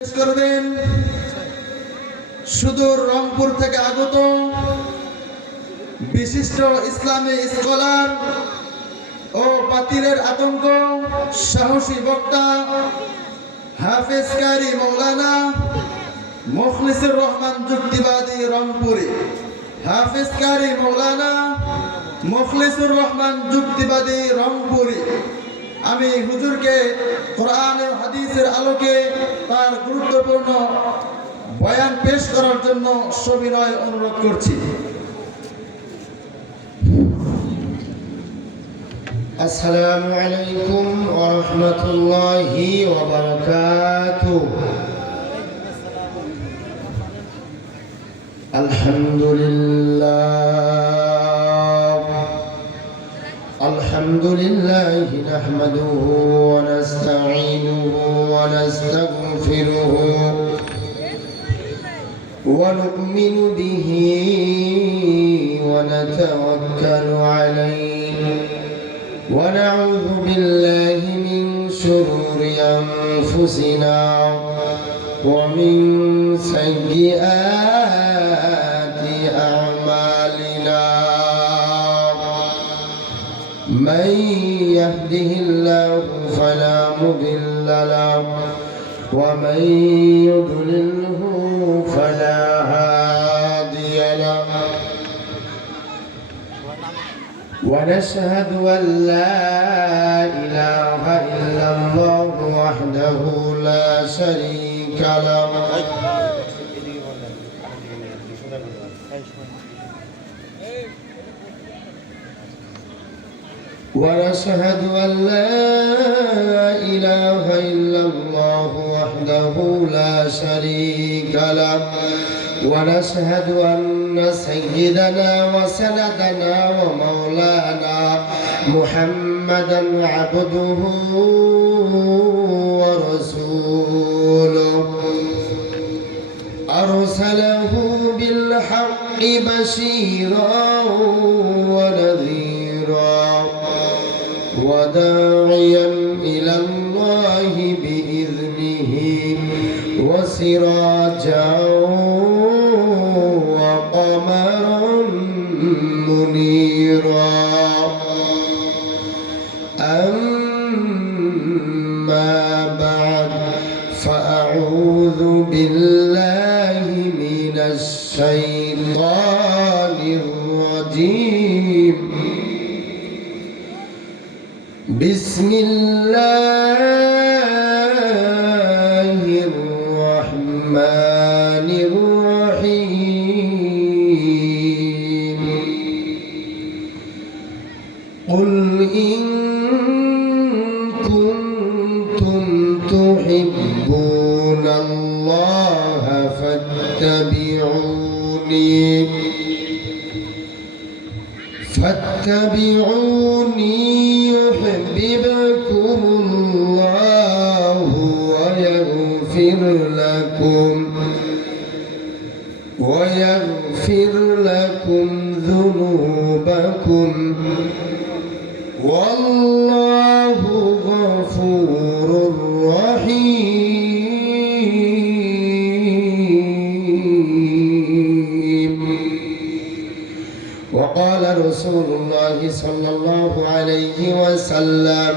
করবেন সুদূর রংপুর থেকে আগত বিশিষ্ট ইসলামী স্কলার ও বাতিলের আতঙ্ক সাহসী বক্তা হাফেজ কারি মৌলানা মুখলিসুর রহমান যুক্তিবাদী রংপুরে। হাফেজ কারি মৌলানা মুখলিসুর রহমান যুক্তিবাদী রংপুরে। আমি হুজুরকে কোরআন ও হাদিসের আলোকে তার গুরুত্বপূর্ণ বয়ান পেশ করার জন্য সবিনয় অনুরোধ করছি। আসসালামু আলাইকুম ওয়া রাহমাতুল্লাহি ওয়া বারাকাতুহু। আলহামদুলিল্লাহি নাহমাদুহু ওয়া নাস্তাঈনুহু ওয়া নাস্তাগফিরুহু ওয়া নু'মিনু বিহি ওয়া নাতাওয়াক্কালু আলাইহি ওয়া নাউযু বিল্লাহি মিন শুরুরি আনফুসিনা ওয়া মিন সাইয়্যিআতি আ'মালিনা। من يهده الله فلا مضل له ومن يضلله فلا هادي له ونشهد أن لا إله إلا الله وحده لا شريك له ونشهد أن لا إله إلا الله وحده لا شريك له ونشهد أن سيدنا وسندنا ومولانا محمدا عبده ورسوله أرسله بالحق بشيرا ونذيرا وداعيا إلى الله بإذنه وسراجا وقمرا منيرا. أما بعد فأعوذ بالله من الشيطان الرجيم. بسم الله الرحمن الرحيم. قل إن كنتم تحبون الله فاتبعوني يحببكم الله ويغفر لكم ذنوبكم والله غفور رحيم. وقال رسول الله صلى الله عليه وسلم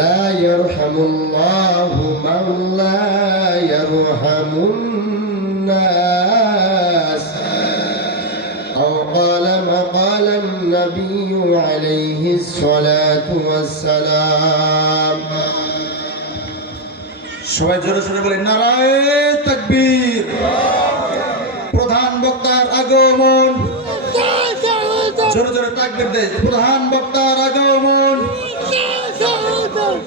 لا يرحم الله من لا يرحم الناس أو قال ما قال النبي عليه الصلاة والسلام. সবাই জোরে জোরে বলেন নারায়ে তাকবীর। প্রধান বক্তার আগমন। জোরে জোরে তাকবীর দেন। প্রধান বক্তার আগমন।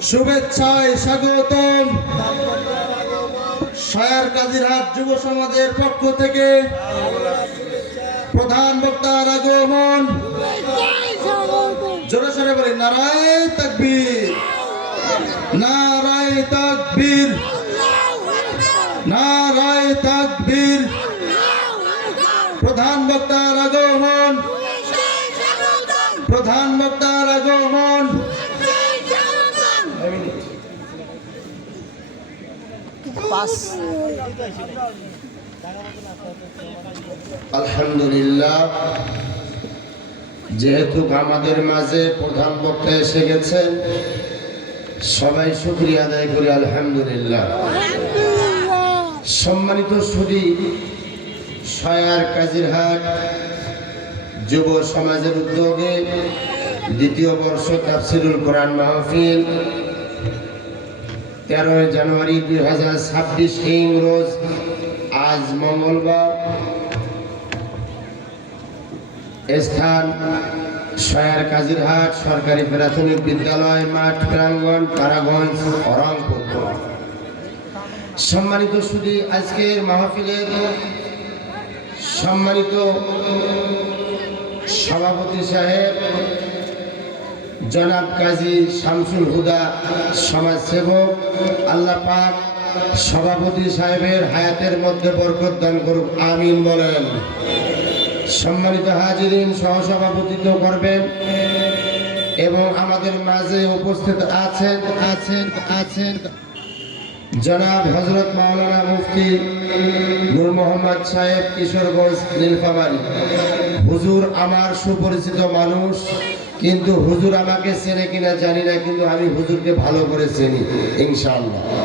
শুভেচ্ছায় স্বাগতম। শায়ার কাজিরহাট যুব সমাজের পক্ষ থেকে প্রধান বক্তার আগমন। জোরে জোরে বলেন নারায়ে তাকবীর, নারায়ে তাকবীর, নারায়ে তাকবীর। প্রধান বক্তার আগমন, প্রধান বক্তার আগমন। আলহামদুলিল্লাহ, যেহেতু আমাদের মাঝে প্রধান বক্তা এসে গেছেন, সবাই শুকরিয়া আদায় করি আলহামদুলিল্লাহ। সম্মানিত সুধী, সয়ার কাজিরহাট যুব সমাজের উদ্যোগে দ্বিতীয় বর্ষ তাফসিরুল কোরআন মাহফিল 13 জানুয়ারি 2026 ইংরোজ আজ মঙ্গলবার, স্থান সয়ার কাজিরহাট সরকারি প্রাথমিক বিদ্যালয় মাঠ প্রাঙ্গণ, তারাগঞ্জ, রংপুর। সম্মানিত সুধী, আজকের মাহফিলের সম্মানিত সভাপতি সাহেব জনাব কাজী শামসুল হুদা সমাজসেবক, আল্লাহ পাক সভাপতি সাহেবের হায়াতের মধ্যে বরকত দান করুক, আমিন বলেন। সম্মানিত হাজিরিন, সহসভাপতিত্ব করবেন এবং আমাদের মাঝে উপস্থিত আছেন জনাব হযরত মাওলানা মুফতি নূর মোহাম্মদ সাহেব, কিশোরগঞ্জ, নীলফামারী। হুজুর আমার সুপরিচিত মানুষ, কিন্তু হুজুর আমাকে চেনে কিনা জানি না, কিন্তু আমি হুজুরকে ভালো করে চিনি ইনশাআল্লাহ।